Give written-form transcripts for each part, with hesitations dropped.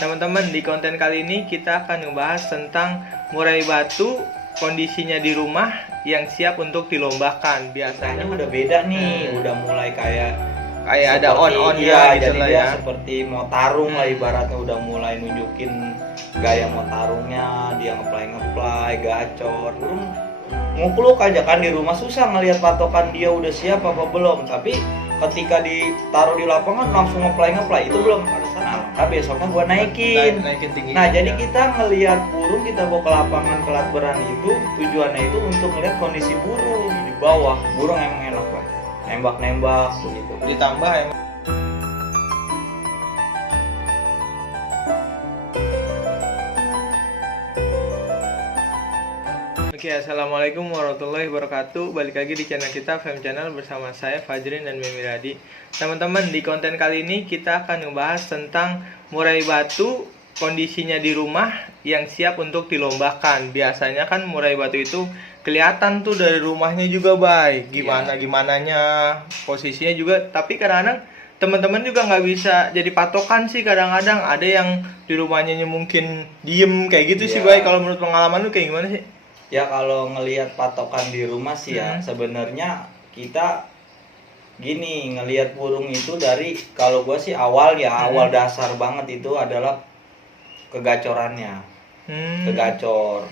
Teman-teman, di konten kali ini kita akan ngebahas tentang murai batu kondisinya di rumah yang siap untuk dilombakan. Biasanya udah beda nih, udah mulai kayak ada on-onnya gitu jadi lah dia ya. seperti mau tarung lah ibaratnya, udah mulai nunjukin gaya mau tarungnya, dia ngeplay, gacor. Burung ngukluk aja kan di rumah, susah ngelihat patokan dia udah siap apa belum. Tapi ketika ditaruh di lapangan langsung ngeplay, itu belum pada sana. Maka besoknya gua naikin tinggi. Nah, jadi kita ngelihat burung, kita bawa ke lapangan kelat berani itu tujuannya itu untuk ngelihat kondisi burung di bawah. Burung emang enak banget, nembak begitu. Ditambah emang Oke, assalamualaikum warahmatullahi wabarakatuh. Balik lagi di channel kita, Fem Channel, bersama saya Fajrin dan Mimi Radi. Teman-teman, di konten kali ini kita akan ngebahas tentang murai batu kondisinya di rumah yang siap untuk dilombakan. Biasanya kan murai batu itu kelihatan tuh dari rumahnya juga, baik gimananya posisinya juga. Tapi kadang-kadang teman-teman juga nggak bisa jadi patokan sih. Kadang-kadang ada yang di rumahnya mungkin diem kayak gitu sih, baik. Kalau menurut pengalaman lu kayak gimana sih? Ya, kalau ngelihat patokan di rumah sih ya sebenarnya kita gini ngelihat burung itu dari, kalau gua sih awal dasar banget itu adalah kegacorannya. Kegacor.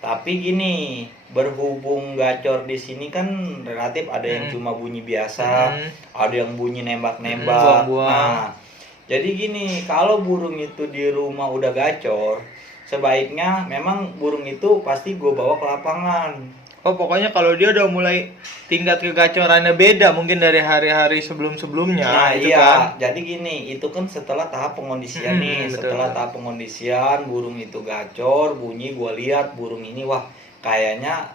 Tapi gini, berhubung gacor di sini kan relatif ada yang cuma bunyi biasa, ada yang bunyi nembak-nembak. Nah, jadi gini, kalau burung itu di rumah udah gacor, sebaiknya memang burung itu pasti gue bawa ke lapangan. Oh, pokoknya kalau dia udah mulai tingkat kegacorannya beda mungkin dari hari-hari sebelum-sebelumnya. Nah, itu iya kan. Jadi gini, itu kan setelah tahap pengondisian nih. Setelah tahap pengondisian, burung itu gacor, bunyi, gue lihat burung ini, wah kayaknya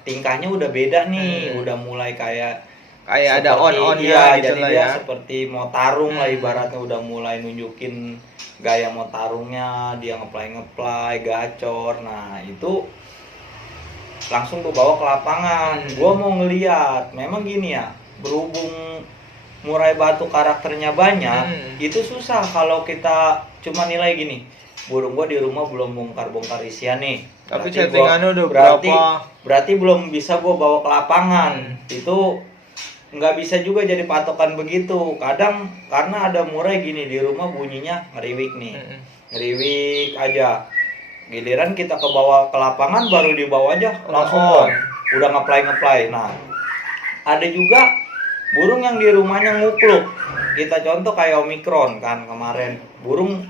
tingkahnya udah beda nih. Udah mulai kayak ada on-onnya gitu jadi lah dia ya. seperti mau tarung lah ibaratnya, udah mulai nunjukin gaya mau tarungnya, dia ngeplay, gacor. Nah, itu langsung gue bawa ke lapangan. Gue mau ngeliat, memang gini ya, berhubung murai batu karakternya banyak, itu susah kalau kita cuma nilai gini. Burung gue di rumah belum bongkar isian nih, tapi settingannya udah berarti belum bisa gue bawa ke lapangan. Itu nggak bisa juga jadi patokan begitu. Kadang karena ada murai gini di rumah bunyinya ngeriwik nih, ngeriwik aja. Giliran kita ke bawah ke lapangan, baru dibawa aja langsung udah ngeplay. Nah, ada juga burung yang di rumahnya ngukluk. Kita contoh kayak Omicron kan kemarin, burung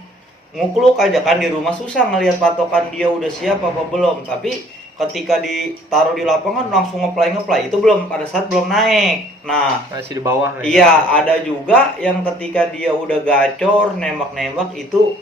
ngukluk aja kan di rumah, susah ngelihat patokan dia udah siap apa belum. Tapi ketika ditaruh di lapangan langsung ngeplay, itu belum, pada saat belum naik. Nah, masih di bawah. Iya, ada juga yang ketika dia udah gacor, nembak itu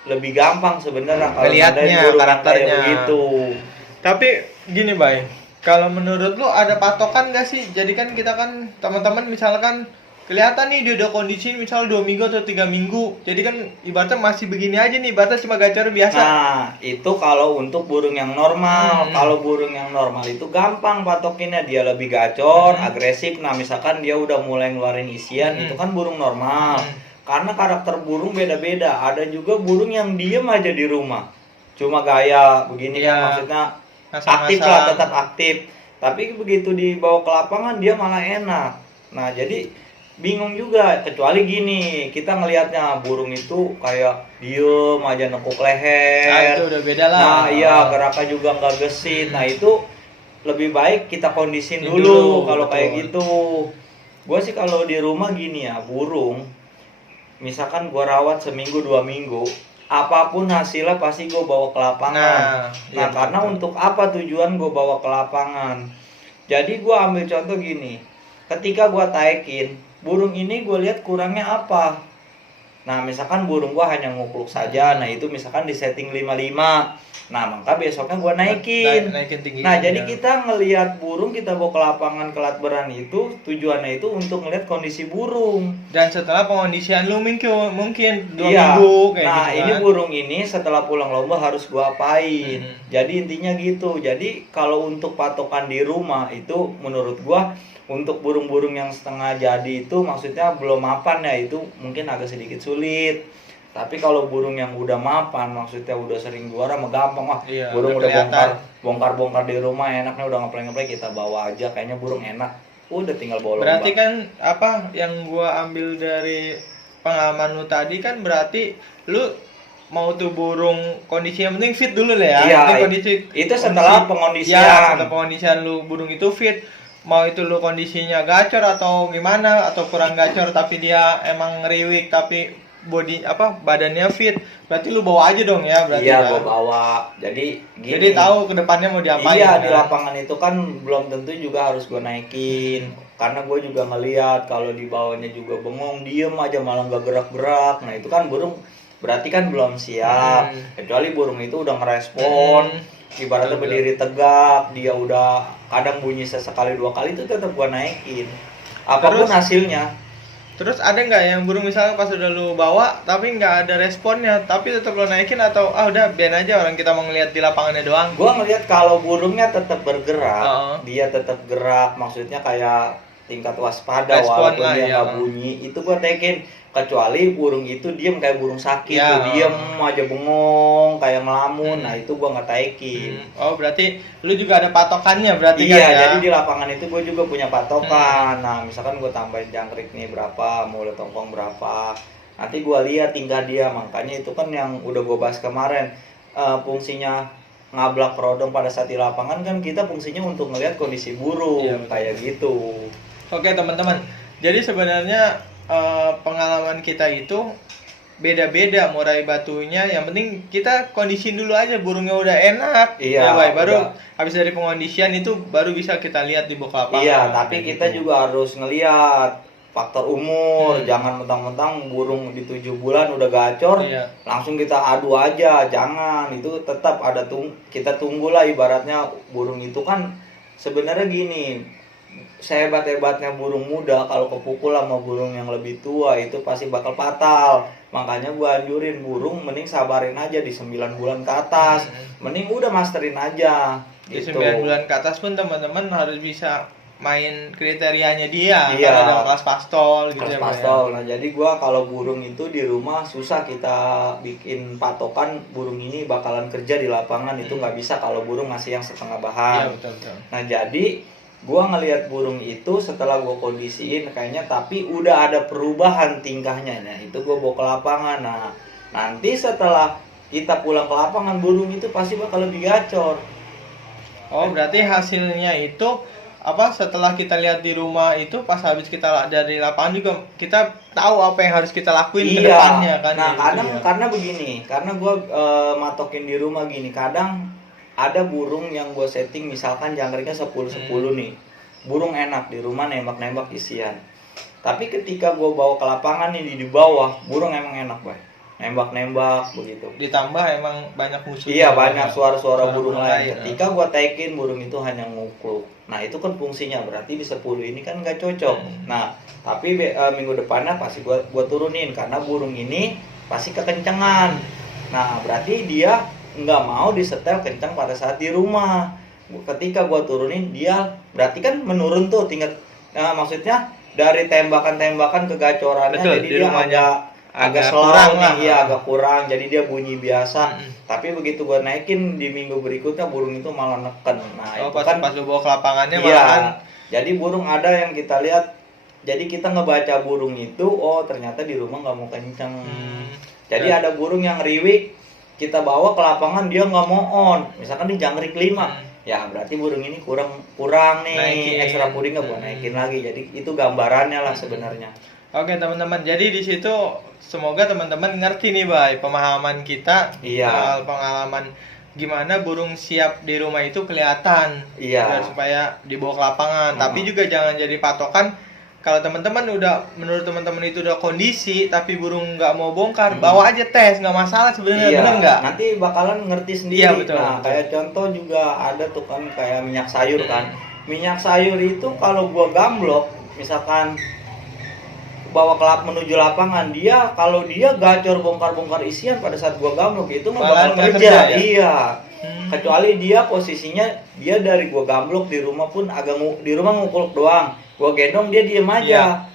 lebih gampang sebenarnya kalau lihatnya karakternya begitu. Tapi gini, Bay, kalau menurut lu ada patokan gak sih? Jadi kan kita kan teman-teman misalkan kelihatan nih dia udah kondisi misal 2 minggu atau 3 minggu. Jadi kan ibaratnya masih begini aja nih, ibaratnya cuma gacor biasa. Nah, itu kalau untuk burung yang normal. Kalau burung yang normal itu gampang patokinnya, dia lebih gacor, agresif. Nah, misalkan dia udah mulai ngeluarin isian, itu kan burung normal. Karena karakter burung beda-beda. Ada juga burung yang diem aja di rumah, cuma gaya begini kan, maksudnya aktif lah, tetap aktif. Tapi begitu dibawa ke lapangan dia malah enak. Nah, jadi bingung juga. Kecuali gini, kita ngelihatnya burung itu kayak diem aja nekuk leher. Nah, itu udah beda lah. Nah, iya, geraknya juga nggak gesit. Nah, itu lebih baik kita kondisin dulu kalau kayak gitu. Gue sih kalau di rumah gini ya, burung misalkan gue rawat seminggu 2 minggu, apapun hasilnya pasti gue bawa ke lapangan. Nah, karena untuk apa tujuan gue bawa ke lapangan? Jadi gue ambil contoh gini, ketika gue taikin burung ini, gue lihat kurangnya apa. Nah, misalkan burung gue hanya ngukluk saja, nah itu misalkan di setting 55. Nah, maka besoknya gue naikin tinggi. Nah, jadi kita ngelihat burung, kita bawa ke lapangan kelat berani itu tujuannya itu untuk ngelihat kondisi burung. Dan setelah pengondisian lu mungkin 2 minggu kayak nah, gitu kan. Ini burung ini setelah pulang lomba harus gua apain. Jadi intinya gitu. Jadi kalau untuk patokan di rumah itu menurut gua untuk burung-burung yang setengah jadi itu maksudnya belum mapan ya, itu mungkin agak sedikit sulit. Tapi kalau burung yang udah mapan, maksudnya udah sering juara mah gampang. Wah, Iya, burung udah udah kelihatan. bongkar di rumah enaknya udah ngeplay kita bawa aja, kayaknya burung enak. Udah tinggal bawa lomba. Berarti kan apa yang gua ambil dari pengalaman lu tadi kan berarti lu mau tuh burung kondisi yang penting fit dulu lah ya. Iya, Penting kondisi itu setelah pengondisian. Ya, setelah pengondisian lu burung itu fit. Mau itu lu kondisinya gacor atau gimana atau kurang gacor tapi dia emang ngeriwik tapi badannya fit. Berarti lu bawa aja dong ya berarti. Iya, ya? gua bawa. Jadi gini. Jadi tahu kedepannya mau diapain. Iya, kan? di lapangan itu kan belum tentu juga harus gua naikin. Karena gue juga ngeliat kalau di bawahnya juga bengong, diem aja malah nggak gerak-gerak. Nah itu kan burung berarti kan belum siap. Kecuali burung itu udah ngerespon, ibaratnya berdiri tegak, dia udah kadang bunyi sesekali 2 kali itu tetap gua naikin. Apapun hasilnya. Terus ada nggak yang burung misalnya pas udah lu bawa tapi nggak ada responnya tapi tetap lu naikin atau udah biarin aja orang kita mau ngeliat di lapangannya doang? Gua ngeliat kalau burungnya tetap bergerak, dia tetap gerak, maksudnya kayak tingkat waspada Respon walaupun lah, dia iya. nggak bunyi, itu gua naikin. Kecuali burung itu diem kayak burung sakit, Ya. tuh diem aja bengong kayak ngelamun, nah itu gua nggak taikin. Oh berarti lu juga ada patokannya berarti Iya, kan ya? jadi di lapangan itu gue juga punya patokan. Nah, misalkan gue tambahin jangkrik nih berapa, mulut tongkong berapa. Nanti gue lihat tingkah dia. Makanya itu kan yang udah gue bahas kemarin. Fungsinya ngablak rodong pada saat di lapangan kan kita fungsinya untuk ngelihat kondisi burung. Iya, betul. Kayak gitu. Oke teman-teman, jadi sebenarnya pengalaman kita itu beda-beda murai batunya. Yang penting kita kondisiin dulu aja burungnya udah enak. Iya, Ya, Bay. Baru udah. habis dari pengondisian itu baru bisa kita lihat di bawah lapangan. Iya, tapi Kayak kita gitu. juga harus ngelihat faktor umur. Jangan mentang-mentang burung di 7 bulan udah gacor, Iya. langsung kita adu aja. Jangan, itu tetap ada kita tunggulah, ibaratnya burung itu kan sebenarnya gini, sehebat-hebatnya burung muda kalau kepukul sama burung yang lebih tua itu pasti bakal fatal. Makanya gua anjurin burung mending sabarin aja di 9 bulan ke atas. Mending udah masterin aja. Di Gitu. 9 bulan ke atas pun teman-teman harus bisa main kriterianya dia. Iya. Kan ada kelas pastol gitu Kelas ya, Bay, ya. pastol. Nah, jadi gua kalau burung itu di rumah susah kita bikin patokan burung ini bakalan kerja di lapangan. Itu nggak bisa kalau burung ngasih yang setengah Iya, bahan. betul. Nah, jadi gua ngelihat burung itu setelah gua kondisiin kayaknya tapi udah ada perubahan tingkahnya. Nah, itu gua bawa ke lapangan. Nah, nanti setelah kita pulang ke lapangan burung itu pasti bakal lebih gacor. Oh, berarti hasilnya itu setelah kita lihat di rumah itu pas habis kita dari lapangan juga kita tahu apa yang harus kita lakuin ke depannya kan. Nah, gitu kadang ya. karena begini, karena gua matokin di rumah gini, kadang ada burung yang gue setting misalkan jangkriknya 10-10 nih. Burung enak di rumah nembak-nembak isian. Tapi ketika gue bawa ke lapangan nih di bawah, burung emang enak, Bay. Nembak-nembak begitu. Ditambah emang banyak musuh. Iya, banyak suara-suara burung lain. lain. Ketika gue taikin burung itu hanya ngukluk. Nah, itu kan fungsinya berarti di 10 ini kan nggak cocok. Nah, tapi minggu depannya pasti gua turunin karena burung ini pasti kekencengan. Nah, berarti dia nggak mau disetel kencang pada saat di rumah. Ketika gua turunin dia berarti kan menurun tuh tingkat, maksudnya dari tembakan-tembakan kegacorannya. Betul, jadi di dia rumahnya agak kurang kurang lah. nih, iya agak kurang, jadi dia bunyi biasa. Tapi begitu gua naikin di minggu berikutnya burung itu malah neken. Nah, itu pas kan lu bawa ke lapangannya iya. malahan Jadi burung ada yang kita lihat, jadi kita ngebaca burung itu, oh ternyata di rumah nggak mau kenceng. Jadi ada burung yang riwik, kita bawa ke lapangan dia nggak mau on, misalkan di jangkrik 5, ya berarti burung ini kurang nih, Naikin. ekstra puding nggak gua naikin lagi. Jadi itu gambarannya lah sebenarnya. Oke teman-teman, jadi di situ semoga teman-teman ngerti nih Bay pemahaman kita Iya. soal pengalaman gimana burung siap di rumah itu kelihatan. Iya. Biar supaya dibawa ke lapangan. Tapi juga jangan jadi patokan kalau teman-teman menurut teman-teman itu udah kondisi tapi burung nggak mau bongkar, bawa aja tes, nggak masalah sebenarnya, Iya, bener nggak? nanti bakalan ngerti sendiri. Iya, betul. Nah, kayak contoh juga ada tuh kan kayak minyak sayur kan. Minyak sayur itu kalau gua gamblok, misalkan bawa menuju lapangan, dia kalau dia gacor bongkar-bongkar isian pada saat gua gamblok itu nggak Malahan bakal nggak kerja. kerja, ya? Iya. Kecuali dia posisinya dia dari gua gamblok di rumah pun di rumah ngukuluk doang. Gua gendong dia diem aja.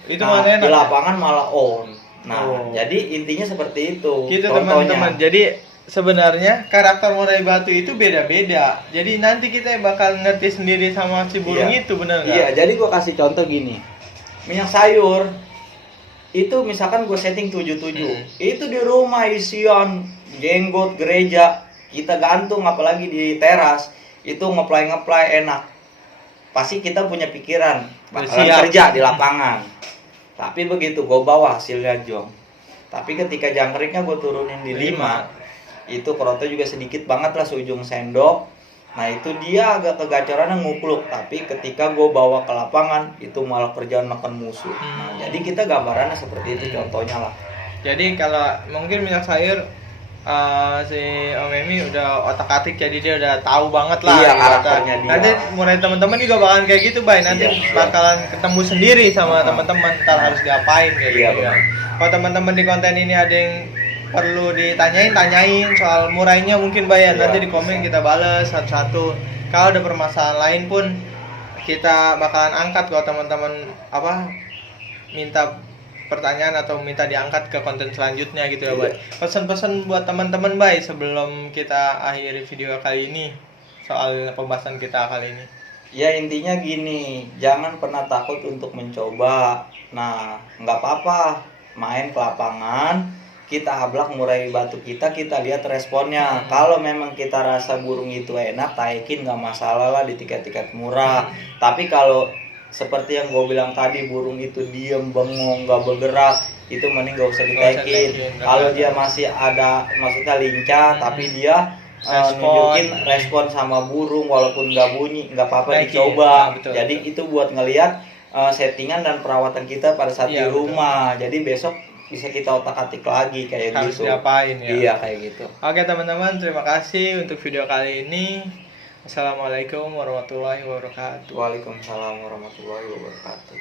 Iya, itu nah, malah enak, di ya? lapangan malah on. Nah, jadi intinya seperti itu. Gitu contohnya. teman-teman. Jadi sebenarnya karakter murai batu itu beda-beda. Jadi nanti kita bakal ngerti sendiri sama si burung Iya. itu, bener nggak? Iya, jadi gua kasih contoh gini. Minyak sayur itu misalkan gue setting 77, itu di rumah isian jenggot gereja, kita gantung apalagi di teras, itu ngeplay enak. Pasti kita punya pikiran bakalan Siap. kerja di lapangan. Tapi begitu gue bawa hasilnya jong. Tapi ketika jangkriknya gue turunin di 5, itu kroto juga sedikit banget lah seujung sendok. Nah itu dia agak kegacoran ngupluk. Tapi ketika gue bawa ke lapangan, itu malah kerjaan makan musuh. Nah jadi kita gambarannya seperti itu contohnya lah. Jadi kalau mungkin minyak sayur si Om Emi udah otak-atik, jadi dia udah tahu banget lah. Iya, gitu. karakternya dia. Nanti mulai teman-teman juga bakalan kayak gitu, Bay. Nanti Iya. bakalan ketemu sendiri sama teman-teman, ntar harus diapain kayak Iya, gitu. benar. Kalau teman-teman di konten ini ada yang perlu tanyain soal murainya mungkin, Bay. Iya, Nanti di komen kita bales satu-satu. Kalau ada permasalahan lain pun kita bakalan angkat kalau teman-teman minta pertanyaan atau minta diangkat ke konten selanjutnya gitu ya, Bay. Pesan-pesan buat teman-teman, Bay, sebelum kita akhiri video kali ini soal pembahasan kita kali ini. Ya intinya gini, jangan pernah takut untuk mencoba. Nah, nggak apa-apa, main ke lapangan, kita ablak murai batu kita lihat responnya. Kalau memang kita rasa burung itu enak, taikin nggak masalah lah di tiket-tiket murah. Tapi kalau seperti yang gue bilang tadi, burung itu diem, bengong, nggak bergerak, itu mending gak usah ditaikin. Kalau dia masih ada, maksudnya lincah, tapi dia nunjukin respon sama burung walaupun nggak bunyi, nggak apa-apa dicoba. Betul, jadi betul. itu buat ngelihat settingan dan perawatan kita pada saat Iya, di rumah. Jadi besok bisa kita otak-atik lagi kayak Harus gitu. diapain ya? Iya kayak gitu. Oke teman-teman, terima kasih untuk video kali ini. Assalamualaikum warahmatullahi wabarakatuh. Waalaikumsalam warahmatullahi wabarakatuh.